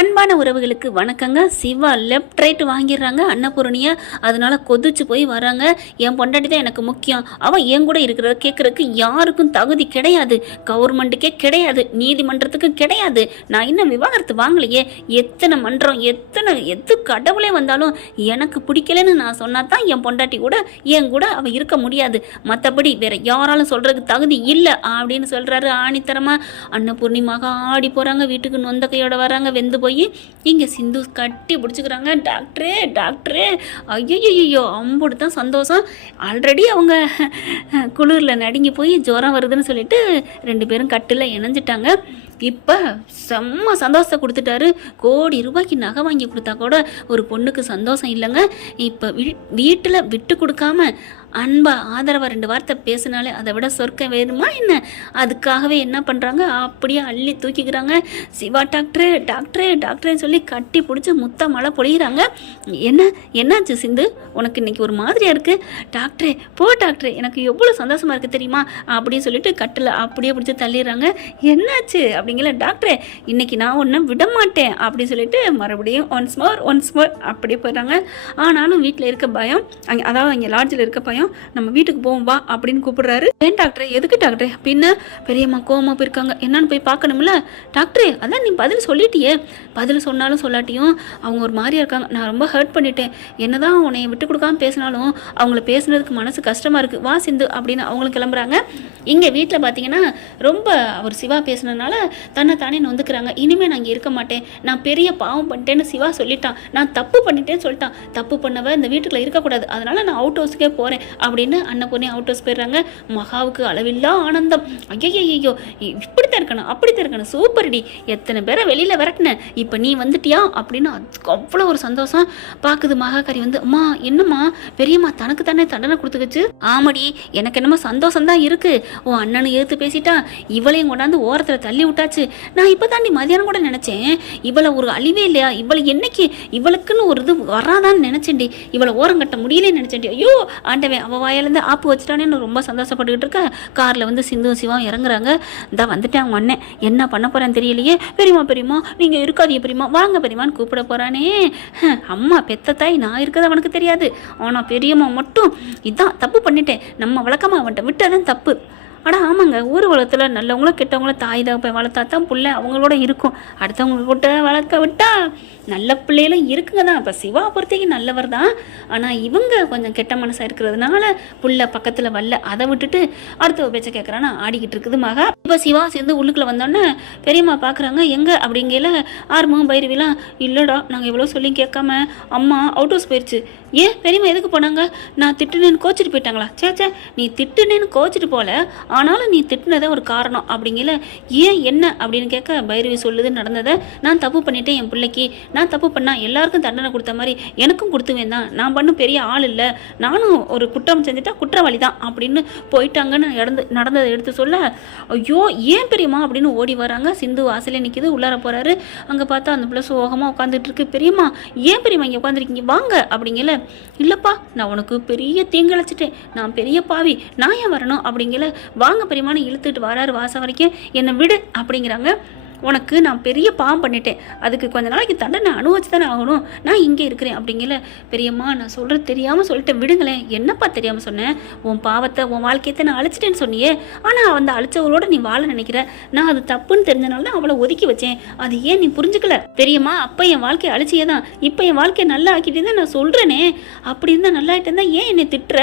அன்பான உறவுகளுக்கு வணக்கங்க. சிவா லெஃப்ட் ரைட் வாங்கிடுறாங்க அன்னபூரணியை. அதனால கொதிச்சு போய் வராங்க. என் பொண்டாட்டி தான் எனக்கு முக்கியம், அவன் என் கூட இருக்கிறத கேட்கறதுக்கு யாருக்கும் தகுதி கிடையாது, கவர்மெண்ட்டுக்கே கிடையாது, நீதிமன்றத்துக்கும் கிடையாது. நான் இன்னும் விவாகரத்து வாங்கலையே. எத்தனை மன்றம் எது கடவுளே வந்தாலும் எனக்கு பிடிக்கலன்னு நான் சொன்னா தான் என் பொண்டாட்டி கூட என் கூட அவன் இருக்க முடியாது. மற்றபடி வேற யாராலும் சொல்றதுக்கு தகுதி இல்லை அப்படின்னு சொல்றாரு ஆணித்தரமா. அன்னபூர்ணிமாக ஆடி போறாங்க. வீட்டுக்கு நொந்த கையோட வராங்க. வெந்து போய் இங்கே சிந்து கட்டி பிடிச்சிக்கிறாங்க. டாக்டரே டாக்டரே, ஐயோ அம்புடு தான் சந்தோஷம். ஆல்ரெடி அவங்க குளிரில் நடுங்கி போய் ஜுரம் வருதுன்னு சொல்லிட்டு 2 பேரும் கட்டில் இணைஞ்சிட்டாங்க. இப்போ செம்ம சந்தோஷத்தை கொடுத்துட்டாரு. கோடி ரூபாய்க்கு நகை வாங்கி கொடுத்தா கூட ஒரு பொண்ணுக்கு சந்தோஷம் இல்லைங்க. இப்போ வீட்டில் விட்டு கொடுக்காம அன்பா ஆதரவாக 2 வார்த்தை பேசினாலே அதை விட சொர்க்கம் வேணுமா என்ன? அதுக்காகவே என்ன பண்ணுறாங்க, அப்படியே அள்ளி தூக்கிக்கிறாங்க. சிவா டாக்டரே டாக்டரே டாக்டரேன்னு சொல்லி கட்டி பிடிச்சி முத்த மழை பொழிகிறாங்க. என்னாச்சு சிந்து, உனக்கு இன்னைக்கு ஒரு மாதிரியாக இருக்குது? டாக்டரே போ டாக்டரே, எனக்கு எவ்வளோ சந்தோஷமாக இருக்குது தெரியுமா அப்படின்னு சொல்லிட்டு கட்டில் அப்படியே பிடிச்சி தள்ளிடுறாங்க. என்னாச்சு அப்படிங்கிற, டாக்டரே இன்னைக்கு நான் ஒன்றும் விட மாட்டேன் அப்படின்னு சொல்லிட்டு மறுபடியும் ஒன்ஸ் மோர் அப்படியே போயிடுறாங்க. ஆனாலும் வீட்டில் இருக்க பயம், அதாவது அங்கே லாட்ஜில் இருக்க பயம், நம்ம வீட்டுக்கு போவோம் வா அப்படின்னு கூப்பிடுறாரு. ஏன் டாக்டரே, எதுக்கு டாக்டரே? பின்ன பெரியம்மா கோவமா போயிருக்காங்க, என்னன்னு போய் பார்க்கணும்ல. டாக்டரே அதான் நீ பதில் சொல்லிட்டியே. பதில் சொன்னாலும் சொல்லாட்டியும் அவங்க ஒரு மாதிரியா இருக்காங்க. நான் ரொம்ப ஹர்ட் பண்ணிட்டேன். என்னதான் உன்னை விட்டு கொடுக்காம பேசினாலும் அவங்கள பேசுனதுக்கு மனசு கஷ்டமா இருக்கு, வா சிந்து அப்படின்னு அவங்களும் கிளம்புறாங்க. இங்க வீட்டில் பார்த்தீங்கன்னா ரொம்ப அவர் சிவா பேசுனதுனால தன்னை தானே நொந்துக்கிறாங்க. இனிமேல் நான் இங்கே இருக்க மாட்டேன், நான் பெரிய பாவம் பண்ணிட்டேன்னு சிவா சொல்லிட்டான், நான் தப்பு பண்ணிட்டேன்னு சொல்லிட்டான். தப்பு பண்ணவ இந்த வீட்டுக்குள்ள இருக்கக்கூடாது, அதனால நான் அவுட் ஹவுஸுக்கே போகிறேன் அப்படின்னு அன்னபூர்ணி அவுட் ஹவுஸ் போயிடுறாங்க. மகாவுக்கு அளவில்லா ஆனந்தம். ஐயோ இப்படித்தான் இருக்கணும் அப்படித்தான் இருக்கணும், சூப்பர்டி, எத்தனை பேரை வெளியில் விரட்டின, இப்போ நீ வந்துட்டியா அப்படின்னு அவ்வளோ ஒரு சந்தோஷம். பார்க்குது மகாக்காரி வந்து, அம்மா என்னம்மா பெரியம்மா தனக்கு தானே தண்டனை கொடுத்துக்கிச்சு? ஆமாடி, எனக்கு என்னமோ சந்தோஷம் தான் இருக்கு. ஓ அண்ணனு ஏற்று பேசிட்டா, இவளையும் கொண்டாந்து ஓரத்தில் தள்ளி விட்டாச்சு. நான் இப்போ தாண்டி மதியானம் கூட நினச்சேன், இவளை ஒரு அழிவே இல்லையா, இவளை என்னைக்கு இவளுக்குன்னு ஒரு இது வராதான்னு நினச்சேன்டி, இவளை ஓரம் கட்ட முடியலன்னு நினச்சேன்டி. ஐயோ ஆண்டவன், அவள் வாயிலேருந்து ஆப்பு வச்சுட்டானேன்னு ரொம்ப சந்தோஷப்பட்டுக்கிட்டு இருக்க. காரில் வந்து சிந்து சிவாவும் இறங்குறாங்க. இதான் வந்துட்டேன் அவங்க அண்ணன், என்ன பண்ண போகிறான்னு தெரியலையே. பெரியம்மா நீங்கள் இருக்காதீங்க பெரியம்மா, வாங்க பெரியம்மான்னு கூப்பிட போகிறானே. அம்மா பெத்த தாய், நான் இருக்கிறது அவனுக்கு தெரியாது. ஆனால் பெரியம்மா மட்டும் இதான் தப்பு பண்ணிட்டேன், நம்ம வழக்கமாக அவன்கிட்ட விட்டதான் தப்பு. ஆனால் ஆமாங்க, ஊர் உலகத்தில் நல்லவங்களும் கெட்டவங்களும் தாய் தகப்பை வளர்த்தா தான் பிள்ளை அவங்களோட இருக்கும். அடுத்தவங்க கூட வளர்க்க விட்டா நல்ல பிள்ளைகளும் இருக்குங்க தான். இப்போ சிவா பொறுத்தவரைக்கும் நல்லவர் தான், ஆனால் இவங்க கொஞ்சம் கெட்ட மனசாக இருக்கிறதுனால புள்ள பக்கத்தில் வரல. அதை விட்டுட்டு அடுத்த பேச்சை கேட்குறான்னு ஆடிக்கிட்டு இருக்குது மகா. இப்போ சிவா சேர்ந்து உள்ளுக்குள்ளே வந்தோடனே பெரியம்மா பார்க்குறாங்க. எங்கே அப்படிங்கல ஆர்முகம் பைரவிலாம், இல்லைடா நாங்கள் எவ்வளோ சொல்லி கேட்காம அம்மா அவுட் ஹவுஸ் போயிடுச்சு. ஏன் பெரியம்மா எதுக்கு போனாங்க? நான் திட்டுனேன்னு கோச்சிட்டு போயிட்டாங்களா? சேச்சே, நீ திட்டுனேன்னு கோச்சிட்டு போல, ஆனாலும் நீ திட்டுனதே ஒரு காரணம் அப்படிங்கல. ஏன் என்ன அப்படின்னு கேட்க பைரவி சொல்லுது நடந்ததை. நான் தப்பு பண்ணிட்டேன், என் பிள்ளைக்கு நான் தப்பு பண்ணால் எல்லாருக்கும் தண்டனை கொடுத்த மாதிரி எனக்கும் கொடுத்துவேன் தான், நான் பண்ணும் பெரிய ஆள் இல்லை, நானும் ஒரு குற்றம் செஞ்சுட்டா குற்றவாளி தான் அப்படின்னு போயிட்டாங்கன்னு நடந்ததை எடுத்து சொல்ல, ஐயோ ஏன் பெரியம்மா அப்படின்னு ஓடி வராங்க. சிந்து வாசலே நிற்கிது, உள்ளார போகிறாரு. அங்கே பார்த்தா அந்த பிள்ளை சோகமாக உட்காந்துட்டு இருக்கு. பெரியம்மா ஏன் பெரியம்மா இங்கே உட்காந்துருக்கீங்க, வாங்க அப்படிங்கல. இல்லைப்பா நான் உனக்கு பெரிய தீங்கிழைச்சிட்டேன், நான் பெரிய பாவி, நான் ஏன் வரணும் அப்படிங்கல. வாங்க பெரியம்மான்னு இழுத்துட்டு வராரு வாசம் வரைக்கும். என்னை விடு அப்படிங்கிறாங்க. உனக்கு நான் பெரிய பாவம் பண்ணிட்டேன், அதுக்கு கொஞ்ச நாளைக்கு தண்டனை அனுபவிச்சு தானே ஆகணும், நான் இங்கே இருக்கிறேன் அப்படிங்கல. பெரியம்மா நான் சொல்கிறது தெரியாமல் சொல்லிட்டேன், விடுங்களேன். என்னப்பா தெரியாமல் சொன்னேன்? உன் பாவத்தை உன் வாழ்க்கையத்தை நான் அழிச்சிட்டேன்னு சொன்னியே, ஆனால் அந்த அழிச்சவரோட நீ வாழ நினைக்கிற. நான் அது தப்புன்னு தெரிஞ்சனால தான் அவளை ஒதுக்கி வச்சேன், அது ஏன் நீ புரிஞ்சுக்கல? பெரியம்மா அப்போ என் வாழ்க்கையை அழிச்சியே தான், இப்போ என் வாழ்க்கையை நல்லா ஆக்கிட்டே தான் நான் சொல்கிறேனே. அப்படி இருந்தால் நல்லா ஆகிட்டேன் தான் ஏன் என்னை திட்டுற?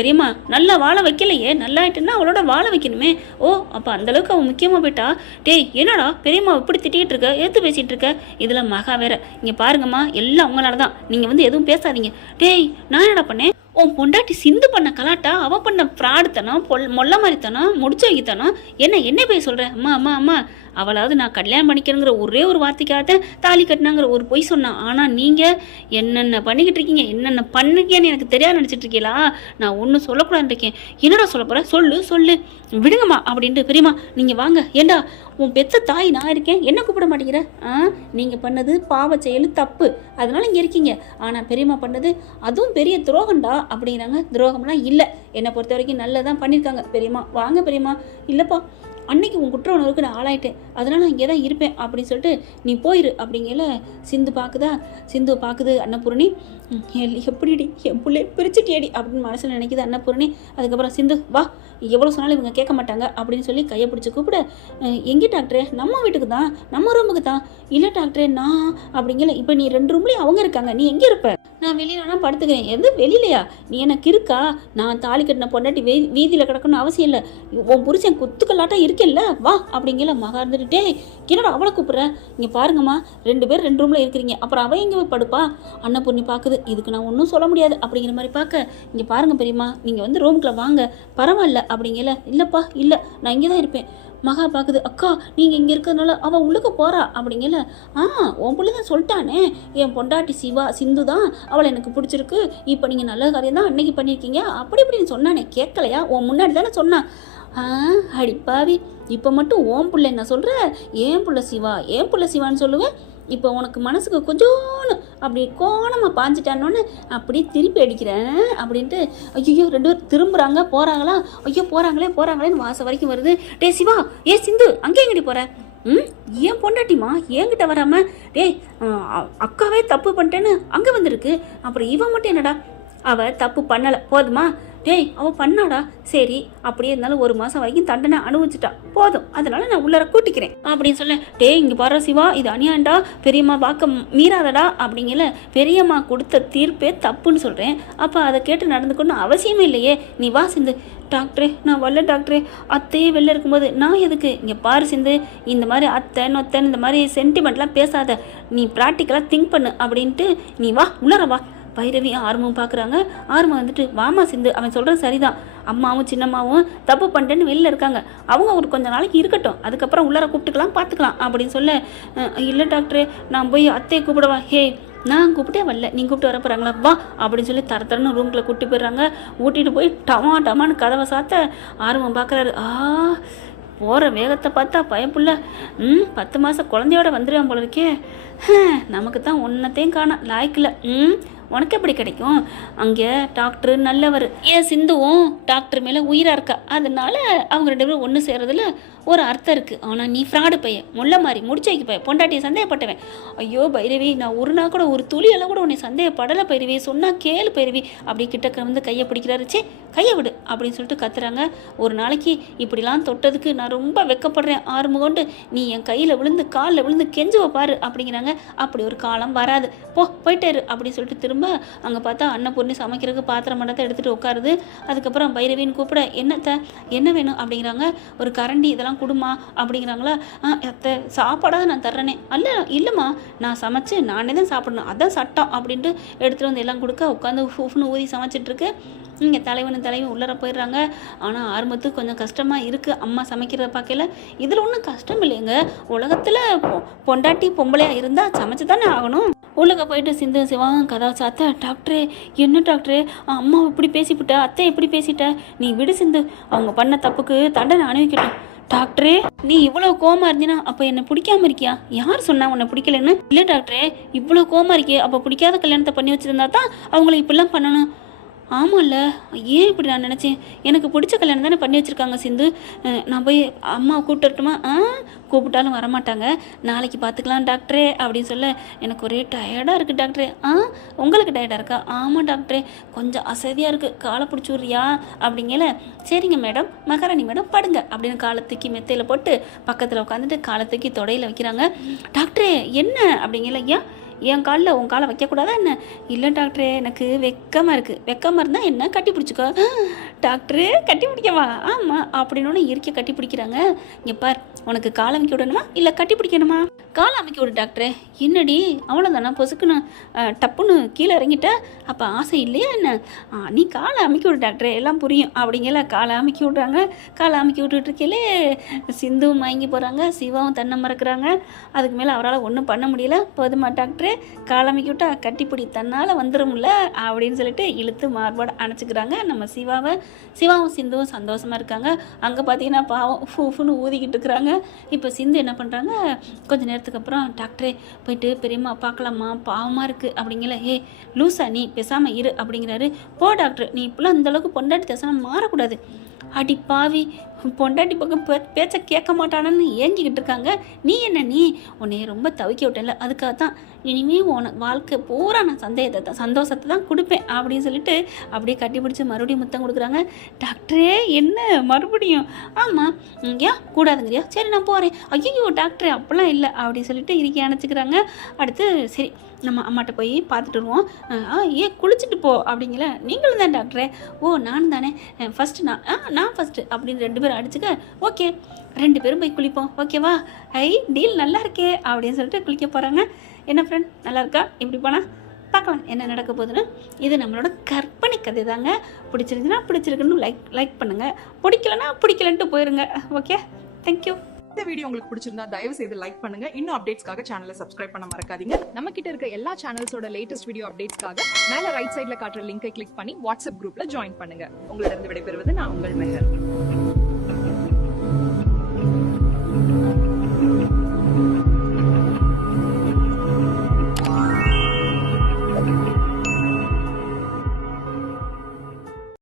பெரியம்மா நல்லா வாழ வைக்கலையே, நல்லா ஆகிட்டேன்னா அவளோட வாழ வைக்கணுமே. ஓ அப்போ அந்தளவுக்கு அவன் முக்கியமாக போயிட்டா? டேய் என்னடா பெரியம்மா இப்படி திட்டிகிட்டு இருக்க, ஏற்று பேசிகிட்டு இருக்க? இதில் மகா வேற. இங்கே பாருங்கம்மா, எல்லாம் உங்களால தான், நீங்கள் வந்து எதுவும் பேசாதீங்க. டேய் நான் என்னடா பண்ணேன்? உன் பொண்டாட்டி சிந்து பண்ண கலாட்டா, அவன் பண்ண ஃப்ராடுத்தனம், மொல்ல மாதிரித்தனம், முடிச்சு வைக்கத்தனம், என்ன போய் சொல்கிறேன்? அம்மா அவளாவது நான் கல்யாணம் பண்ணிக்கிறேங்கிற ஒரே ஒரு வார்த்தைக்காக தாலி கட்டினாங்கிற ஒரு பொய் சொன்னான். ஆனால் நீங்கள் என்னென்ன பண்ணிக்கிட்டு இருக்கீங்க, என்னென்ன பண்ணுங்கன்னு எனக்கு தெரியாது நினச்சிட்டு இருக்கீங்களா? நான் ஒன்றும் சொல்லக்கூடாதுன்னு இருக்கேன். என்னடா சொல்ல போகிறேன், சொல்லு விடுங்கம்மா அப்படின்ட்டு. பெரியம்மா நீங்கள் வாங்க. ஏண்டா உன் பெத்த தாய் நான் இருக்கேன், என்ன கூப்பிட மாட்டேங்கிற? நீங்கள் பண்ணது பாவ செயல் தப்பு, அதனால இங்கே இருக்கீங்க. ஆனால் பெரியம்மா பண்ணது அதுவும் பெரிய துரோகம்டா அப்படிங்கிறாங்க. துரோகம்லாம் இல்லை, என்னை பொறுத்த வரைக்கும் நல்லதான் பண்ணியிருக்காங்க பெரியம்மா. வாங்க பெரியம்மா. இல்லைப்பா அன்னைக்கு உன் குற்ற உணர்வுக்கு நான் ஆளாயிட்டேன், அதனால நான் இங்கே தான் இருப்பேன் அப்படின்னு சொல்லிட்டு நீ போயிரு அப்படிங்கல. சிந்து பார்க்குது அன்னபூரணி. எப்படிடி என் பிள்ளை பிரிச்சுட்டியடி அப்படின்னு மனசில் நினைக்குது அன்னபூரணி. அதுக்கப்புறம் சிந்து வா, எவ்வளோ சொன்னாலும் இவங்க கேட்க மாட்டாங்க அப்படின்னு சொல்லி கையை பிடிச்சி கூப்பிட, எங்கே டாக்டரே, நம்ம வீட்டுக்கு தான், நம்ம ரூமுக்கு தான். இல்லை டாக்டரே நான் அப்படிங்கல. இப்போ நீ 2 ரூம்லேயும் அவங்க இருக்காங்க, நீ எங்கே இருப்ப? நான் வெளியிலனா படுத்துக்கிறேன். எது வெளியிலையா? நீ எனக்கு இருக்கா? நான் தாலி கட்டின பொண்டாட்டி வீதியில் கிடக்கணும்னு அவசியம் இல்லை. உன் புருஷன் குத்துக்கல்லாட்டம் இருக்கேல்ல, வா அப்படிங்கல. மகா இருந்துட்டு, என்னடா அவளை கூப்பிட்ற? இங்கே பாருங்கம்மா, 2 பேர் 2 ரூமில் இருக்கிறீங்க, அப்புறம் அவன் எங்கே போய் படுப்பா? அன்னபூர்ணி பார்க்குது, இதுக்கு நான் ஒன்றும் சொல்ல முடியாது அப்படிங்கிற மாதிரி பார்க்க, இங்கே பாருங்க பெரியம்மா, நீங்கள் வந்து ரூமுக்குள்ள வாங்க, பரவாயில்ல அப்படிங்கல. இல்லைப்பா இல்லை, நான் இங்கே தான் இருப்பேன். மகா பார்க்குது, அக்கா நீங்கள் இங்கே இருக்கிறதுனால அவள் உள்ளுக்க போகிறா அப்படிங்கல. உன் பிள்ளை தான் சொல்லிட்டானே, என் பொண்டாட்டி சிந்து தான், அவளை எனக்கு பிடிச்சிருக்கு, இப்போ நீங்கள் நல்ல காரியம் தான் அன்னைக்கு பண்ணியிருக்கீங்க அப்படி இப்படின்னு சொன்னானே, கேட்கலையா? உன் முன்னாடி தானே சொன்னான். அடிப்பாவி, இப்போ மட்டும் ஓன் பிள்ளை என்ன சொல்கிற? ஏன் பிள்ளை சிவான்னு சொல்லுவேன். இப்போ உனக்கு மனசுக்கு கொஞ்சோன்னு அப்படி கோணமாக பாஞ்சிட்டானோன்னு அப்படியே திருப்பி அடிக்கிறேன் அப்படின்ட்டு, ஐயோ 2 பேர் திரும்புகிறாங்க போகிறாங்களா, ஐயோ போகிறாங்களேன்னு வாசல் வரைக்கும் வருது. டே சிவா, சிந்து அங்கே எங்கடி போகிற? ஏன் பொண்டாட்டிமா என்கிட்ட வராமல்? அக்காவே தப்பு பண்ணிட்டேன்னு அங்கே வந்திருக்கு, அப்புறம் இவன் மட்டும் என்னடா? அவள் தப்பு பண்ணலை போதுமா? அவள் பண்ணாடா, சரி அப்படியே இருந்தாலும் 1 மாதம் வரைக்கும் தண்டனை அனுபவிச்சுட்டா போதும், அதனால நான் உள்ளர கூட்டிக்கிறேன் அப்படின்னு சொல்ல. இங்கே பாரு சிவா, இது அநியாயண்டா, பெரியம்மா வாக்க மீறாதடா அப்படிங்கல. பெரியம்மா கொடுத்த தீர்ப்பே தப்புன்னு சொல்கிறேன், அப்போ அதை கேட்டு நடந்துக்கணும் அவசியமே இல்லையே, நீ வா சிந்து. டாக்டரே நான் வரல டாக்டரே, அத்தையே வெளில இருக்கும்போது நான் எதுக்கு? இங்கே பாரு சிந்து, இந்த மாதிரி அத்தை நொத்தன் இந்த மாதிரி சென்டிமெண்ட்லாம் பேசாத, நீ ப்ராக்டிக்கலாக திங்க் பண்ணு அப்படின்ட்டு நீ வா, உள்ளர வா. பைரவி ஆர்வம் பார்க்குறாங்க. ஆர்வம் வந்துட்டு, வாமா சிந்து, அவன் சொல்கிறது சரிதான், அம்மாவும் சின்னம்மாவும் தப்பு பண்ணிட்டேன்னு வெளியில் இருக்காங்க, அவங்க ஒரு கொஞ்ச நாளைக்கு இருக்கட்டும், அதுக்கப்புறம் உள்ளர கூப்பிட்டுக்கலாம் பார்த்துக்கலாம் அப்படின்னு சொல்ல. இல்லை டாக்டரே, நான் போய் அத்தையை கூப்பிடவா? நான் கூப்பிட்டே வரல, நீங்கள் கூப்பிட்டு வர போகிறாங்களா, வா அப்படின்னு சொல்லி தரன்னு ரூம்குள்ளே கூப்பிட்டு போயிடுறாங்க. ஊட்டிகிட்டு போய் டமான்னு கதவை சாத்த ஆர்வம் பார்க்குறாரு. போகிற வேகத்தை பார்த்தா பயப்புள்ள 10 மாதம் குழந்தையோட வந்துடுவான் போல இருக்கே. நமக்கு தான் ஒன்றத்தையும் காணோம் லாய்க்கில். உனக்கு எப்படி கிடைக்கும்? அங்கே டாக்டர் நல்லவர், ஏன் சிந்துவும் டாக்டர் மேலே உயிராக இருக்கா, அதனால அவங்க 2 பேரும் ஒன்று சேர்றதுல ஒரு அர்த்தம் இருக்குது. ஆனால் நீ ஃப்ராடு பைய, முள்ள மாதிரி முடிச்சு வைக்க பைய, பொண்டாட்டியை சந்தேகப்பட்டவன். ஐயோ பைரவி, நான் ஒரு நாள் கூட ஒரு துளியெல்லாம் கூட உன்னை சந்தேகப்படலை பைரவி, சொன்னால் கேளு பைரவி அப்படி கிட்டக்க வந்து கையை பிடிக்கிறாரு. கையை விடு அப்படின்னு சொல்லிட்டு கத்துறாங்க. ஒரு நாளைக்கு இப்படிலாம் தொட்டதுக்கு நான் ரொம்ப வெக்கப்படுறேன் ஆறுமுகொண்டு, நீ என் கையில் விழுந்து காலில் விழுந்து கெஞ்சுவ பாரு அப்படிங்கிறாங்க. அப்படி ஒரு காலம் வராது, போயிட்டாரு அப்படின்னு சொல்லிட்டு திரும்ப அங்கே பார்த்தா அன்னபூர்ணி சமைக்கிறதுக்கு பாத்திரம் மண்டத்தை எடுத்துகிட்டு உட்காருது. அதுக்கப்புறம் பைரவின்னு கூப்பிட, என்ன வேணும் அப்படிங்கிறாங்க. ஒரு கரண்டி இதெல்லாம் குடுமா அப்படிங்கிறாங்களா. அத்தை சாப்பாடாக நான் தர்றேனே. இல்லைம்மா, நான் சமைச்சு நானே தான் சாப்பிடணும், அதான் சட்டம் அப்படின்ட்டு எடுத்துகிட்டு வந்து எல்லாம் கொடுக்க உட்காந்து ஃபூஃப்னு ஊதி சமைச்சிட்ருக்கு. இங்கே தலைவன் உள்ளர போயிடுறாங்க. ஆனால் ஆரம்பத்துக்கு கொஞ்சம் கஷ்டமாக இருக்குது அம்மா சமைக்கிறத பார்க்கல. இதில் ஒன்றும் கஷ்டம் இல்லைங்க, உலகத்தில் பொண்டாட்டி பொம்பளையாக இருந்தால் சமைச்சு தானே ஆகணும். உள்ளக போயிட்டு சிந்து சிவாவும் கதவை சாத்த, டாக்டரே என்ன டாக்டரே, அம்மா இப்படி பேசிவிட்ட, அத்தை எப்படி பேசிட்ட, நீ விடு சிந்து, அவங்க பண்ண தப்புக்கு தண்டனை அனுபவிக்கட்டும். டாக்டரே நீ இவ்வளோ கோமா இருந்தீனா அப்போ என்னை பிடிக்காம இருக்கியா? யார் சொன்னா உன்னை பிடிக்கலன்னு? இல்லை டாக்டரே, இவ்வளோ கோமா இருக்கியே, அப்போ பிடிக்காத கல்யாணத்தை பண்ணி வச்சுருந்தா தான் அவங்கள இப்படிலாம் பண்ணணும். ஆமாம்ல, ஏன் இப்படி நான் நினச்சேன், எனக்கு பிடிச்ச கல்யாணம் தானே பண்ணி வச்சுருக்காங்க சிந்து, நான் போய் அம்மாவை கூப்பிட்டுட்டுமா? கூப்பிட்டாலும் வரமாட்டாங்க, நாளைக்கு பார்த்துக்கலாம் டாக்டரே அப்படின்னு சொல்ல. எனக்கு ஒரே டயர்டாக இருக்குது டாக்டரே. உங்களுக்கு டயர்டாக இருக்கா? ஆமாம் டாக்டரே, கொஞ்சம் அசதியாக இருக்குது, காலை பிடிச்சி விட்றியா அப்படிங்கல. சரிங்க மேடம், மகாராணி மேடம் படுங்க அப்படின்னு காலை தூக்கி மெத்தையில் போட்டு பக்கத்தில் உட்காந்துட்டு காலை தூக்கி தொடையில் வைக்கிறாங்க. டாக்டரே என்ன அப்படிங்கல. என் காலில் உன் காலை வைக்கக்கூடாதா என்ன? இல்லை டாக்டரே, எனக்கு வெக்கமாக இருக்குது. வெக்கமாக இருந்தால் என்ன, கட்டி பிடிச்சிக்கோ. டாக்டரு கட்டி பிடிக்கவா? ஆமாம் அப்படின்னு இருக்க கட்டி பிடிக்கிறாங்க. இங்கே பார், உனக்கு காலை அமைக்க விடணுமா இல்லை கட்டி பிடிக்கணுமா? காலை அமைக்க விடு டாக்டரே. என்னடி அவ்வளோதானா, பொசுக்குன்னு டப்புன்னு கீழே இறங்கிட்ட, அப்போ ஆசை இல்லையா என்ன? நீ காலை அமைக்க விடு டாக்டரே, எல்லாம் புரியும் அப்படிங்கல. காலை அமைக்க விட்றாங்க. காலை அமைக்க விட்டுட்ருக்கையிலே சிந்துவும் மயங்கி போகிறாங்க, சிவாவும் தன்னை மறக்கிறாங்க. அதுக்கு மேலே அவரால் ஒன்றும் பண்ண முடியல. போதுமா டாக்டரே, காலை அமைக்க விட்டா கட்டிப்பிடி தன்னால் வந்துடும்ல அப்படின்னு சொல்லிட்டு இழுத்து மார்போடு அணைச்சிக்கிறாங்க நம்ம சிவாவை. சிவாவும் சிந்துவும் சந்தோஷமாக இருக்காங்க. அங்கே பார்த்தீங்கன்னா பாவம் ஃபூஃப்னு ஊதிக்கிட்டு இருக்கிறாங்க. இப்போ சிந்து என்ன பண்ணுறாங்க, கொஞ்சம் நேரத்துக்கு அப்புறம், டாக்டரே போயிட்டு பெரியம்மா பார்க்கலாமா, பாவமாக இருக்குது அப்படிங்கல. லூசா நீ பேசாமல் இரு அப்படிங்கிறாரு. போ டாக்டர், நீ இப்போலாம் அந்தளவுக்கு பொண்டாட்டி தசனம் மாறக்கூடாது. அடி பாவி, பொண்டாட்டி பக்கம் பேச்சை கேட்க மாட்டானன்னு ஏங்கிக்கிட்டு இருக்காங்க. நீ உன்னைய ரொம்ப தவிக்க விட்டேன்ல, அதுக்காக தான் இனிமே வாழ்க்கை பூரா நான் சந்தோஷத்தை தான் கொடுப்பேன் அப்படின்னு சொல்லிட்டு அப்படியே கட்டி பிடிச்சி மறுபடியும் முத்தம் கொடுக்குறாங்க. டாக்டரே என்ன மறுபடியும்? ஆமாம், ஏன் கூடாதுங்கறியா? சரி நான் போகிறேன். ஐயோ டாக்டரே அப்போல்லாம் இல்லை அப்படின்னு சொல்லிட்டு இறுக்கி அணைச்சிக்கிறாங்க. அடுத்து சரி நம்ம அம்மாட்ட போய் பார்த்துட்டு வருவோம். ஏன் குளிச்சுட்டு போ அப்படிங்கல. நீங்களும் தான் டாக்டரே? ஓ நான் தானே ஃபஸ்ட்டு நான் ஃபஸ்ட்டு அப்படின்னு 2 பேரும் அடிச்சுக்க. ஓகே 2 பேரும் போய் குளிப்போம், ஓகேவா? டீல் நல்லா இருக்கே அப்படின்னு சொல்லிட்டு குளிக்க போகிறாங்க. என்ன ஃப்ரெண்ட் நல்லா இருக்கா? இப்படி போனால் பார்க்கலாம் என்ன நடக்க போகுதுன்னு. இது நம்மளோட கற்பனை கதை தாங்க. பிடிச்சிருந்துச்சுன்னா பிடிச்சிருக்குன்னு லைக் பண்ணுங்கள், பிடிக்கலன்ட்டு போயிருங்க. Okay, thank you. இந்த வீடியோ உங்களுக்கு பிடிச்சிருந்தா தயவு செய்து லைக் பண்ணுங்க. இன்னும் அப்டேட்ஸ்க்காக சேனலை சப்ஸ்கிரைப் பண்ண மறக்காதீங்க. நம்ம கிட்ட இருக்க எல்லா சேனல்ஸோட லேட்டஸ்ட் வீடியோ அப்டேட்ஸ்க்காக மேல ரைட் சைடுல காட்டுற லிங்கை கிளிக் பண்ணி வாட்ஸ்அப் குரூப்ல ஜாயின் பண்ணுங்க. உங்களிடம் விடைபெறுவது நான் உங்கள் மெஹர்.